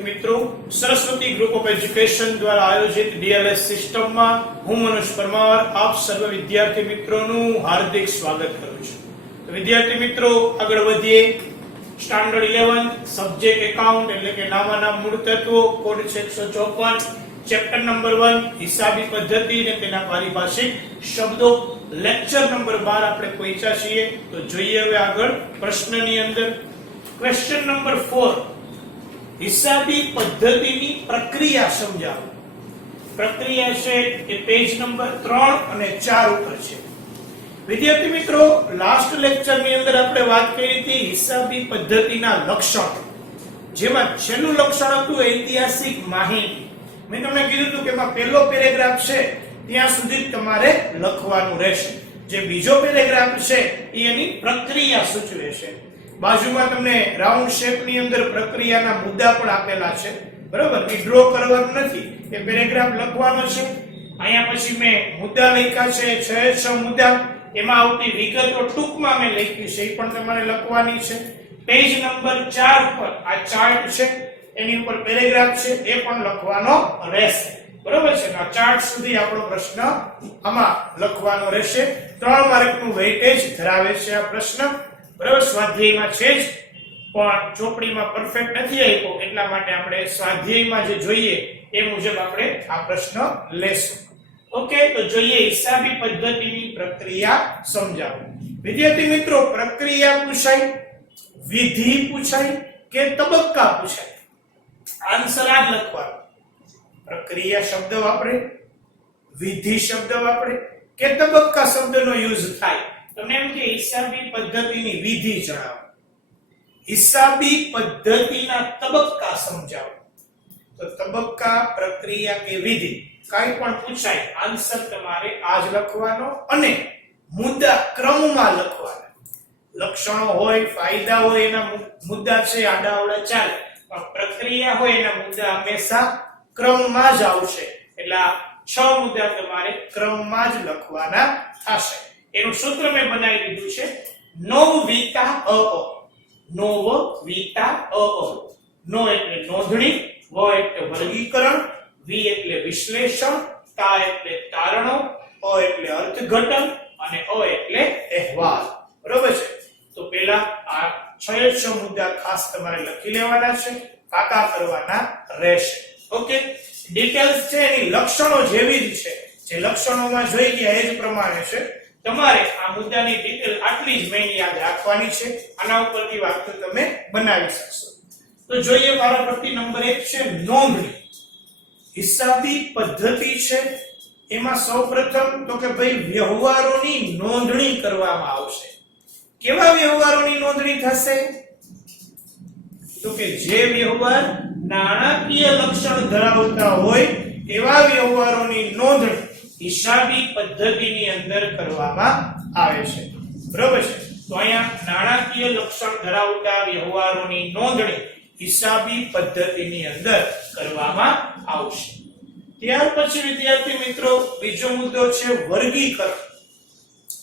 મિત્રો Saraswati group of education દ્વારા આયોજિત ડીએલએસ સિસ્ટમમાં હું મનોજ પરમાર આપ સર્વ વિદ્યાર્થી મિત્રોનું હાર્દિક સ્વાગત કરું છું। તો વિદ્યાર્થી મિત્રો આગળ વધીએ। સ્ટાન્ડર્ડ 11 સબ્જેક્ટ એકાઉન્ટ એટલે કે નામાના મૂળ તત્વો, કોડ 154, ચેપ્ટર નંબર 1 હિસાબી પદ્ધતિ અને તેના પારિભાષિક શબ્દો, લેક્ચર નંબર 12 આપણે પહોંચ્યા છીએ। તો જોઈએ હવે આગળ પ્રશ્નની અંદર ક્વેશ્ચન નંબર 4 हिसाबी पद्धतिनी प्रक्रिया समजाવો। प्रक्रिया છે કે પેજ નંબર 3 અને 4 ઉપર છે। વિદ્યાર્થી મિત્રો લાસ્ટ લેક્ચર ની અંદર આપણે વાત કરી હતી હિસાબી પદ્ધતિના લક્ષણ, જેમાં છેલ્લું લક્ષણ હતું ઐતિહાસિક માહિતી। મેં તમને કીધું હતું કે એમાં પહેલો પેરેગ્રાફ છે ત્યાં સુધી તમારે લખવાનું રહેશે, જે બીજો પેરેગ્રાફ છે એ એની પ્રક્રિયા સૂચવે છે। બાજુમાં તમને રાઉન્ડ શેપ ની અંદર પ્રક્રિયાના મુદ્દા પણ આપેલા છે, બરાબર? એ ડ્રો કરવાનું નથી, એ પેરેગ્રાફ લખવાનો છે। અહીંયા પછી મેં મુદ્દા લખ્યા છે 6 મુદ્દા, એમાં આવતી વિગતો ટૂંકમાં મેં લખી છે, એ પણ તમારે લખવાની છે। પેજ નંબર 4 પર આ ચાર્ટ છે, એની ઉપર પેરેગ્રાફ છે, એ પણ લખવાનો રહેશે, બરાબર છે? આ ચાર્ટ સુધી આપણો પ્રશ્ન આમાં લખવાનો રહેશે। 3 માર્કનું વેઇટેજ ધરાવે છે આ પ્રશ્ન, બરાબર? સ્વાધ્યાયમાં છે જ, પણ ચોપડીમાં પરફેક્ટ નથી આપ્યો, એટલા માટે આપણે સ્વાધ્યાયમાં જે જોઈએ એ મુજબ આપણે આ પ્રશ્ન લેશું। ઓકે, તો જોઈએ હિસાબી પદ્ધતિની પ્રક્રિયા સમજાવો। વિદ્યાર્થી મિત્રો પ્રક્રિયા પૂછાય, વિધિ પૂછાય કે તબક્કા પૂછાય? આન્સર આ જ લખવાનો। પ્રક્રિયા શબ્દ વાપરે, વિધિ શબ્દ વાપરે કે તબક્કા શબ્દનો યુઝ થાય? તમને એમ કે હિસાબી પદ્ધતિની વિધિ જણાવો, હિસાબી પદ્ધતિના તબક્કા સમજાવો। તો તબક્કા, પ્રક્રિયા કે વિધિ કાઈ પણ પૂછાય, આન્સર તમારે આજ લખવાનો અને મુદ્દા ક્રમમાં લખવાના। લક્ષણો હોય, ફાયદા હોય, એના મુદ્દા છે આડાઅવળા ચાલે, પણ પ્રક્રિયા હોય એના મુદ્દા હંમેશા ક્રમમાં જ આવશે। એટલે આ 6 મુદ્દા તમારે ક્રમમાં જ લખવાના થશે। એનું સૂત્ર મેં બનાવી દીધું છે નોવ વિતા અ, નોવ વિતા અ। નો એટલે નોંધણી, વ એટલે વર્ગીકરણ, વી એટલે વિશ્લેષણ, તા એટલે તારણો, અ એટલે અર્થઘટન અને અ એટલે અહેવાલ, બરોબર છે? તો પહેલા આ 6 મુદ્દા ખાસ તમારે લખી લેવાના છે, પાકા કરવાના રહેશે। ઓકે, ડિટેલ્સ છે એની લક્ષણો જેવી જ છે, જે લક્ષણોમાં જોઈ ગયા એ જ પ્રમાણે છે। તમારે આ મુદ્દાની ડિટેલ આટલી જ મેઇન યાદ રાખવાની છે, આના ઉપરથી વાક્ય તમે બનાવી શકશો। તો જોઈએ વારાફરતી નંબર 1 છે નોંધણી। હિસાબી પદ્ધતિ છે એમાં સૌપ્રથમ તો કે ભાઈ વ્યવહારોની નોંધણી કરવામાં આવશે। કેવા વ્યવહારોની નોંધણી થશે? તો કે જે વ્યવહાર નાણાકીય લક્ષણ ધરાવતા હોય એવા વ્યવહારોની નોંધણી હિસાબી પદ્ધતિની અંદર કરવામાં આવે છે, બરોબર છે? તો અહીંયા નાણાકીય લક્ષણ ધરાવતા વ્યવહારોની નોંધણી હિસાબી પદ્ધતિની અંદર કરવામાં આવશે। ત્યાર પછી વિદ્યાર્થી મિત્રો બીજો મુદ્દો છે વર્ગીકરણ,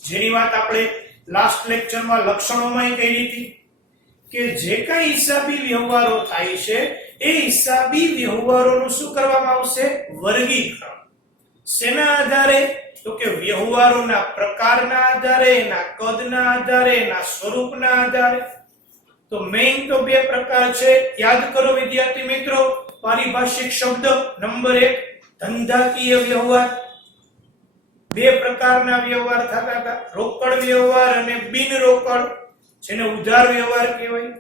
જેની વાત આપણે લાસ્ટ લેક્ચરમાં લક્ષણોમાં કરી હતી કે જે કઈ હિસાબી વ્યવહારો થાય છે એ હિસાબી વ્યવહારોનું શું કરવામાં આવશે? વર્ગીકરણ। શેના આધારે? તો કે વ્યવહારોના પ્રકારના આધારે, એના કદના આધારે, એના સ્વરૂપના આધારે। તો મેઈન તો બે પ્રકાર છે, યાદ કરો વિદ્યાર્થી મિત્રો। પારિભાષિક શબ્દ નંબર 1 ધંધાકીય વ્યવહાર। બે પ્રકારના વ્યવહાર થતા હતા, રોકડ વ્યવહાર અને બિન રોકડ, જેને ઉધાર વ્યવહાર કહેવાય,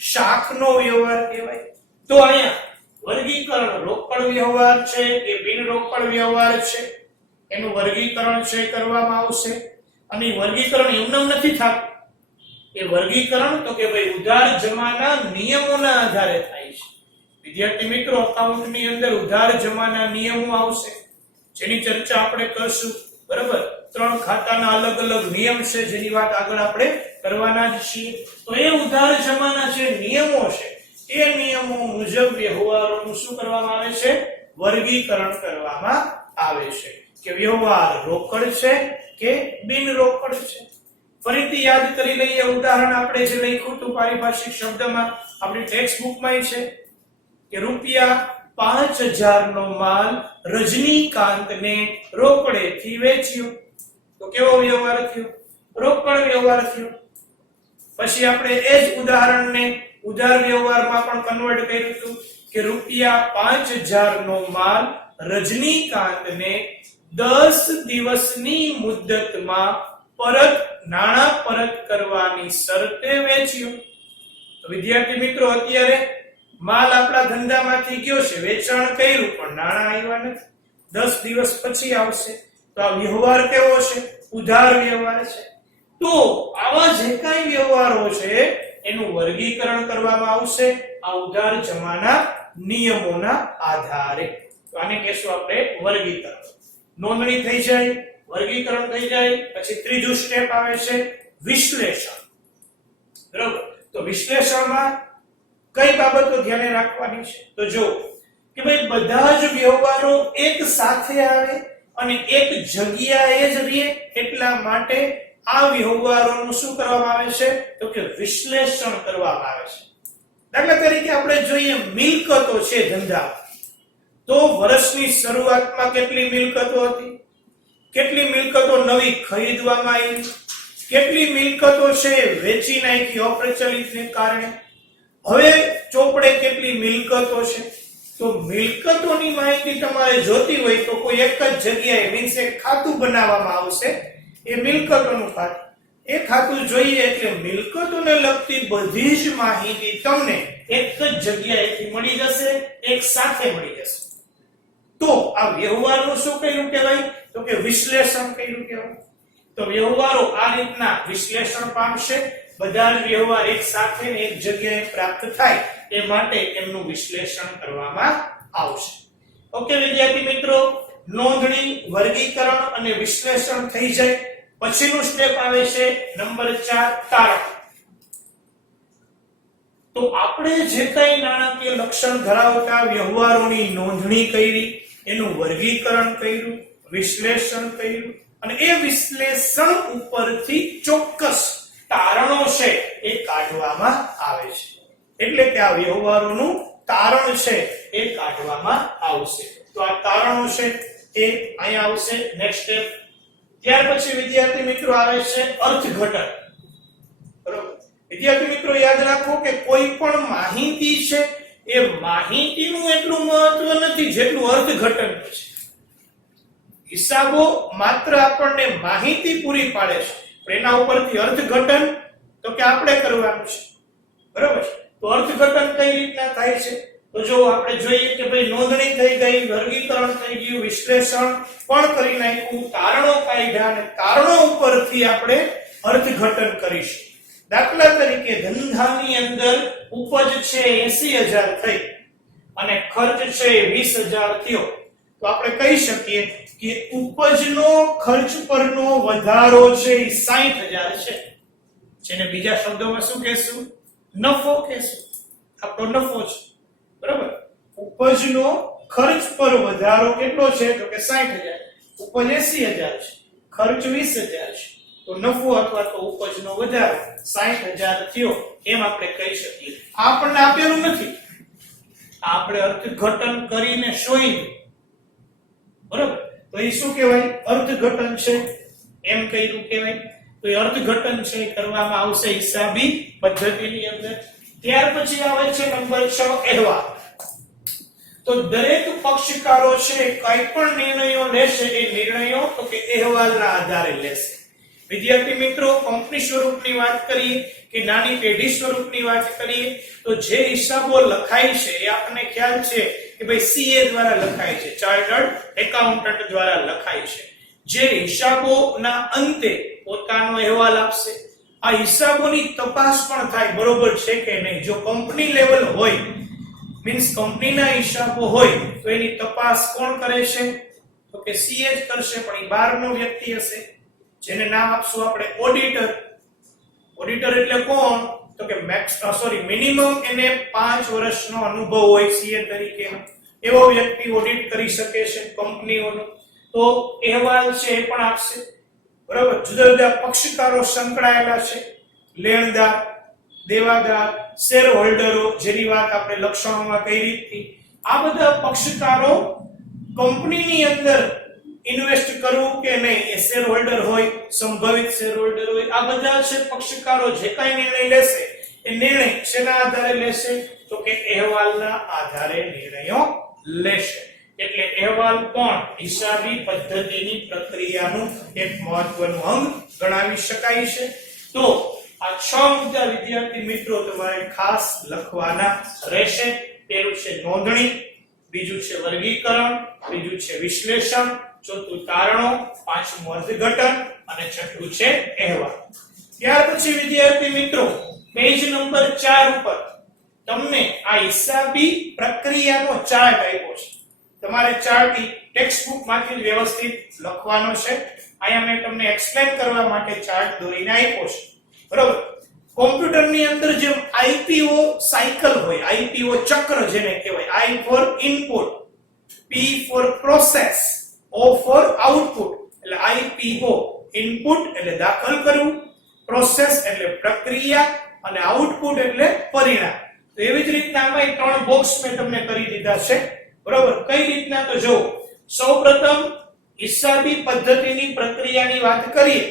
શાખનો વ્યવહાર કહેવાય। તો અહીંયા વર્ગીકરણ રોકડ વ્યવહાર છે કે બિન રોકડ વ્યવહાર છે એનું વર્ગીકરણ છે કરવામાં આવશે। અને વર્ગીકરણ એમનેમ નથી થતું, એ વર્ગીકરણ તો કે ભાઈ ઉધાર જમાના નિયમોના આધારે થાય છે। વિદ્યાર્થી મિત્રો અકાઉન્ટની અંદર ઉધાર જમાના નિયમો આવશે, જેની ચર્ચા આપણે કરશું, બરાબર? 3 ખાતાના અલગ અલગ નિયમ છે, જેની વાત આગળ આપણે કરવાના જ છીએ। તો એ ઉધાર જમાના જે નિયમો છે એ નિયમો મુજબ વ્યવહારોનું શું કરવામાં આવે છે? વર્ગીકરણ કરવામાં આવે છે કે વ્યવહાર રોકડ છે કે બિન રોકડ છે। ફરીથી યાદ કરી લઈએ, ઉદાહરણ આપણે જે લખ્યું હતું પારિભાષિક શબ્દમાં આપણી ટેક્સ્ટ બુકમાં છે કે ₹5000 નો માલ રજનીકાંતને રોકડેથી વેચ્યો. તો કેવો વ્યવહાર થયો? રોકડ વ્યવહાર થયો. પછી આપણે એ જ ઉદાહરણને ઉધાર વ્યવહારમાં પણ કન્વર્ટ કર્યું હતું કે ₹5000 નો માલ રજનીકાંતને 10 દિવસની મુદ્દતમાં નાણાં પરત કરવાની શરતે વેચ્યો. તો વિદ્યાર્થી મિત્રો, અત્યારે માલ આપણા ધંધામાંથી ગયો છે, વેચાણ કર્યું પણ નાણાં આવ્યા નથી. 10 દિવસ પછી આવશે. તો આ વ્યવહાર કેવો છે? ઉધાર વ્યવહાર છે. તો આવા જે કાંઈ વ્યવહારો છે એનું વર્ગીકરણ કરવામાં આવશે આ ઉધાર જમાના નિયમોના આધારે. તો આને કહેશું આપણે વર્ગીકરણ. નોંધણી થઈ જાય, વર્ગીકરણ થઈ જાય, પછી ત્રીજું સ્ટેપ આવે છે વિશ્લેષણ. બરાબર? તો વિશ્લેષણમાં કઈ બાબતો ધ્યાને રાખવાની છે? તો જો કે ભાઈ બધા જ વ્યવહારો એક સાથે આવે અને એક જગ્યાએ જ રહે, એટલા માટે આ વ્યવહારોનું શું કરવામાં આવે છે? તો કે વિશ્લેષણ કરવામાં આવે છે. દાખલા તરીકે આપણે જોઈએ મિલકતો છે ધંધા, તો વર્ષની શરૂઆતમાં કેટલી મિલકતો હતી, કેટલી મિલકતો નવી ખરીદવામાં આવી, કેટલી મિલકતો છે વેચી નાખી અપ્રચલિતને કારણે, હવે ચોપડે કેટલી મિલકતો છે. તો મિલકતોની માહિતી તમારે જોતી હોય તો કોઈ એક જ જગ્યાએ મીન્સ એક ખાતું બનાવવામાં આવશે, એ મિલકતોનું ખાતું. એ ખાતું જોઈએ એટલે મિલકતોને લગતી બધી જ માહિતી તમને એક જ જગ્યાએથી મળી જશે, એક સાથે મળી જશે. તો આ વ્યવહારનું શું કહ્યું કહેવાય? તો કે વિશ્લેષણ કહ્યું કહેવાય. તો વ્યવહારો આ રીતના વિશ્લેષણ પામશે. બધા જ વ્યવહાર એક સાથે એક જગ્યાએ પ્રાપ્ત થાય એ માટે એમનું વિશ્લેષણ કરવામાં આવશે. ઓકે વિદ્યાર્થી મિત્રો, નોંધણી, વર્ગીકરણ અને વિશ્લેષણ થઈ જાય. પછીનું સ્ટેપ આવે છે નંબર 4 તારણ. તો આપણે જે કંઈ નાણાકીય લક્ષણ ધરાવતા વ્યવહારોની નોંધણી કરી, એનું વર્ગીકરણ કર્યું, વિશ્લેષણ કર્યું અને એ વિશ્લેષણ ઉપરથી ચોક્કસ તારણો છે એ કાઢવામાં આવે છે. એટલે કે આ વ્યવહારોનું તારણ છે એ કાઢવામાં આવશે. તો આ તારણો છે એ અહીંયા આવશે નેક્સ્ટ સ્ટેપ. ત્યાર પછી વિદ્યાર્થી મિત્રો આવે છે અર્થઘટન. બરોબર? વિદ્યાર્થી મિત્રો યાદ રાખો કે કોઈ પણ માહિતી છે એ માહિતીનું એટલું મહત્વ નથી જેટલું અર્થઘટન છે. હિસાબો માત્ર આપણને માહિતી પૂરી પાડે છે, પણ એના ઉપરથી અર્થઘટન તો કે આપણે કરવાનું છે. બરોબર? તો અર્થઘટન કઈ રીતના થાય છે? તો જો આપણે જોઈએ કે ભાઈ નોંધણી થઈ ગઈ, વર્ગીકરણ થઈ ગયું, વિશ્લેષણ પણ કરી નાખ્યું, તારણો કાઢ્યા અને તારણો ઉપરથી આપણે અર્થઘટન કરીશું. દાખલા તરીકે ધંધાની અંદર ઉપજ છે 80000 થઈ અને ખર્ચ છે 20000 થયો, તો આપણે કહી શકીએ કે ઉપજનો ખર્ચ પરનો વધારો છે 60000 છે, જેને બીજા શબ્દોમાં શું કહેશું? નફો કહેશું. આપણો નફો છે. બરાબર? ઉપજનો ખર્ચ પર વધારો કેટલો છે? તો કે 60000. ઉપજ 80000 છે, ખર્ચ 20000 છે, તો નફો અથવા તો ઉપજનો વધારો 60000 થયો એમ આપણે કહી શકીએ. આપણને આપેલું નથી, આપણે અર્થઘટન કરીને શોધ્યું. બરાબર? તો એ શું કહેવાય? અર્થઘટન છે એમ કહ્યું કહેવાય. તો એ અર્થઘટન છે કરવામાં આવશે હિસાબી પદ્ધતિની અંદર. ત્યાર પછી આવે છે નંબર 6 અહેવાલ. તો દરેક પક્ષકારો છે કઈ પણ નિર્ણયો લેશે એ નિર્ણયો તો કે અહેવાલના આધારે લેશે. વિદ્યાર્થી મિત્રો, કંપની સ્વરૂપની વાત કરીએ કે નાની પેઢી સ્વરૂપની વાત કરીએ તો જે હિસાબો લખાય છે એ આપણને ખ્યાલ છે કે ભાઈ સીએ દ્વારા લખાય છે, ચાર્ટર્ડ એકાઉન્ટન્ટ દ્વારા લખાય છે. જે હિસાબોના અંતે પોતાનો અહેવાલ આપશે. આ હિસાબોની તપાસ પણ થાય બરોબર છે કે નહીં. જો કંપની લેવલ હોય મીન્સ કંપનીના હિસાબો હોય તો એની તપાસ કોણ કરે છે? તો કે સીએ જ કરશે, પણ એ બહારનો વ્યક્તિ હશે જેને નામ આપશું આપણે ઓડિટર. ઓડિટર એટલે કોણ? તો કે મિનિમમ એને 5 વર્ષનો અનુભવ હોય સીએ તરીકેનો. એવો વ્યક્તિ ઓડિટ કરી શકે છે કંપનીઓનો. તો અહેવાલ છે એ પણ આપશે. બરાબર? જુદા જુદા પક્ષકારો સંકળાયેલા છે, લેણદાર, દેવાદાર, શેર હોલ્ડરો, જેની વાત આપણે લક્ષણોમાં કરી હતી. આ બધા પક્ષકારો કંપનીની અંદર ઇન્વેસ્ટ કરવું કે નહીં એ શેર હોલ્ડર હોય, સંભવિત શેર હોલ્ડર હોય, આ બધા છે પક્ષકારો જે કાંઈ નિર્ણય લેશે એ નિર્ણય શેના આધારે લેશે તો કે અહેવાલના આધારે નિર્ણયો લેશે. એટલે અહેવાલ પણ હિસાબી પદ્ધતિની પ્રક્રિયાનું એક મહત્વનું અંગ ગણાવી શકાય છે. તો આ 6 મુદ્દા વિદ્યાર્થી મિત્રો તમારે ખાસ લખવાના રહેશે. પહેલું છે નોંધણી, બીજું છે વર્ગીકરણ, ત્રીજું છે વિશ્લેષણ, ચોથું તારણો, પાંચમું અર્થઘટન અને છઠ્ઠું છે અહેવાલ. ત્યાર પછી વિદ્યાર્થી મિત્રો પેજ નંબર 4 ઉપર તમને આ હિસાબી પ્રક્રિયાનો ચાર્ટ આપ્યો છે. તમારે ચાર્ટ ટેક્સ્ટ બુક માંથી વ્યવસ્થિત લખવાનો છે. અહીંયા મેં તમને એક્સપ્લેન કરવા માટે ચાર્ટ દોરીને આપ્યો છે. બરોબર. કોમ્પ્યુટરની અંદર જેમ આઈપીઓ સાયકલ હોય, આઈપીઓ ચક્ર જેને કહેવાય, I for input, P for process, O for output. એટલે આઈપીઓ ઇનપુટ એટલે દાખલ કરવું, પ્રોસેસ એટલે પ્રક્રિયા અને આઉટપુટ એટલે પરિણામ. તો એવી જ રીતના આમાં 3 બોક્સ મેં તમને કરી દીધા છે. બરોબર. કઈ રીતના તો જો સૌપ્રથમ હિસાબી પદ્ધતિની પ્રક્રિયાની વાત કરીએ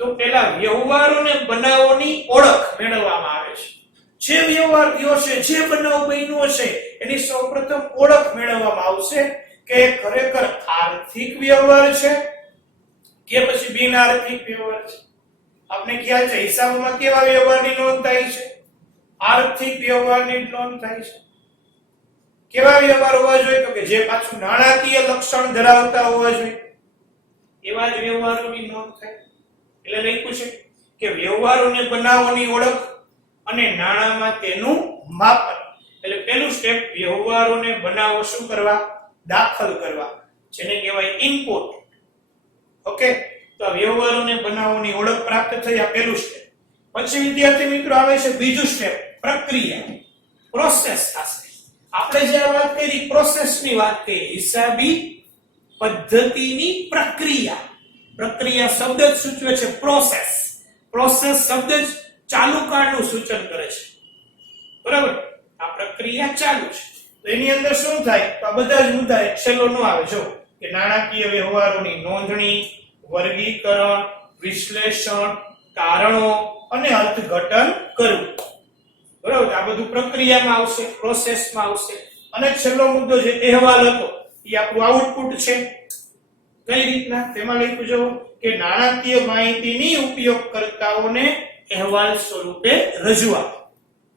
તો પેલા વ્યવહારોને બનાવોની ઓળખ મેળવવામાં આવે છે. જે વ્યવહાર થયો છે, જે બનાવ બન્યો છે એની સૌપ્રથમ ઓળખ મેળવવામાં આવશે કે ખરેખર આર્થિક વ્યવહાર છે કે પછી બિન આર્થિક વ્યવહાર છે. આપને ખ્યાલ છે હિસાબમાં કેવા વ્યવહારની નોંધ થાય છે? આર્થિક વ્યવહારની નોંધ થાય છે. કેવા વ્યવહાર હોવા જોઈએ તો કે જે પાછું નાણાકીય લક્ષણ ધરાવતા હોવા જોઈએ એવા જ વ્યવહારોની નોંધ થાય. એટલે લખ્યું છે કે વ્યવહારોને બનાવોની ઓળખ અને નાણામાં તેનું માપન. એટલે પહેલું સ્ટેપ વ્યવહારોને બનાવો શું કરવા? દાખલ કરવા, જેને કહેવાય ઇનપુટ. ઓકે. તો આ વ્યવહારોને બનાવોની ઓળખ પ્રાપ્ત થઈ, આ પહેલું સ્ટેપ. પછી વિદ્યાર્થી મિત્રો આવે છે બીજું સ્ટેપ, પ્રક્રિયા, પ્રોસેસ. આપણે જે વાત કરી પ્રોસેસની વાત કરી, હિસાબી પદ્ધતિની પ્રક્રિયા. પ્રક્રિયા શબ્દ જ સૂચવે છે પ્રોસેસ. પ્રોસેસ શબ્દ જ ચાલુ કાળનું સૂચન કરે છે. બરાબર. આ પ્રક્રિયા ચાલુ છે. તો એની અંદર શું થાય? તો આ બધા જ મુદ્દા એક છેલ્લો ન આવે. જો કે નાણાકીય વ્યવહારોની નોંધણી, વર્ગીકરણ, વિશ્લેષણ, તારણો અને અર્થઘટન કરવું. બરાબર. આ બધું પ્રક્રિયામાં આવશે, પ્રોસેસમાં આવશે. અને છેલ્લો મુદ્દો જે અહેવાલ હતો એ આપણું આઉટપુટ છે. કઈ રીતના? તેમાં લખ્યું જો કે નાણાકીય માહિતીની ઉપયોગકર્તાઓને અહેવાલ સ્વરૂપે રજૂઆત.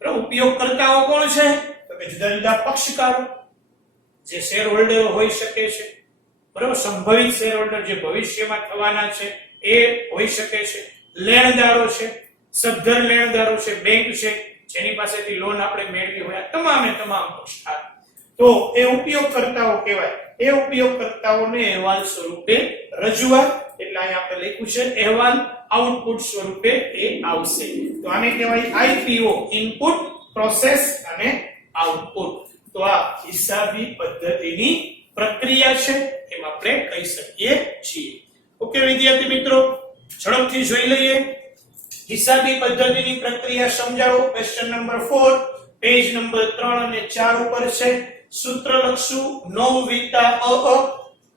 બરાબર. ઉપયોગકર્તાઓ કોણ છે? તો કે જુદા જુદા પક્ષકારો, જે શેર હોલ્ડરો હોઈ શકે છે. બરાબર. સંભવિત શેર હોલ્ડર જે ભવિષ્યમાં થવાના છે એ હોઈ શકે છે. લેણદારો છે, સદ્ધર લેણદારો છે, બેંક છે જેની પાસેથી લોન આપણે મેળવી હોય, તમામે તમામ પક્ષકાર. તો એ ઉપયોગકર્તાઓ કહેવાય. એ ઉપયોગકર્તાઓને અહેવાલ સ્વરૂપે રજૂઆત. એટલે અહીં આપણે લખ્યું છે અહેવાલ આઉટપુટ સ્વરૂપે એ આવશે. તો આને કહેવાય આઈપીઓ, ઇનપુટ, પ્રોસેસ અને આઉટપુટ. તો આ હિસાબી પદ્ધતિની પ્રક્રિયા છે એમ આપણે કહી શકીએ છીએ. ઓકે વિદ્યાર્થી મિત્રો, ઝડપથી જોઈ લઈએ હિસાબી પદ્ધતિની પ્રક્રિયા સમજાવો. ક્વેશ્ચન નંબર 4 પેજ નંબર 3 અને 4 ઉપર છે. સૂત્ર લખશું નોમ વિતા અ.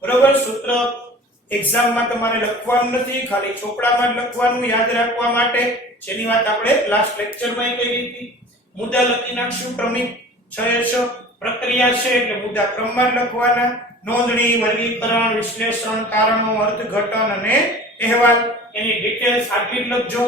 બરાબર. સૂત્ર એક્ઝામમાં તમારે લખવાનું નથી, ખાલી ચોપડામાં જ લખવાનું, યાદ રાખવા માટે, જેની વાત આપણે લાસ્ટ લેક્ચરમાં કરી હતી. મુદ્દા લખી નાખશું ક્રમિક 6 પ્રક્રિયા છે એટલે મુદ્દા ક્રમમાં જ લખવાના. નોંધણી, વર્ગીકરણ, વિશ્લેષણ, તારણો, અર્થઘટન અને અહેવાલ એની ડિટેલ્સ આટલી જ લખજો.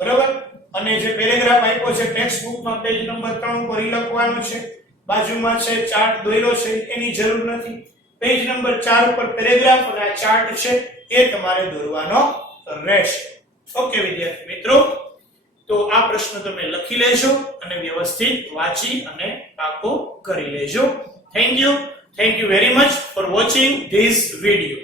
બરાબર. અને જે પેરેગ્રાફ આપ્યો છે ટેક્સ્ટ બુકમાં પેજ નંબર 3 પર લખવાનું છે. બાજુમાં છે ચાર્ટ દોર્યો છે એની જરૂર નથી. પેજ નંબર 4 ઉપર પેરેગ્રાફ અને આ ચાર્ટ છે એ તમારે દોરવાનો રહેશે. ઓકે વિદ્યાર્થી મિત્રો, તો આ પ્રશ્ન તમે લખી લેજો અને વ્યવસ્થિત વાંચી અને પાકો કરી લેજો. Thank you very much for watching this video.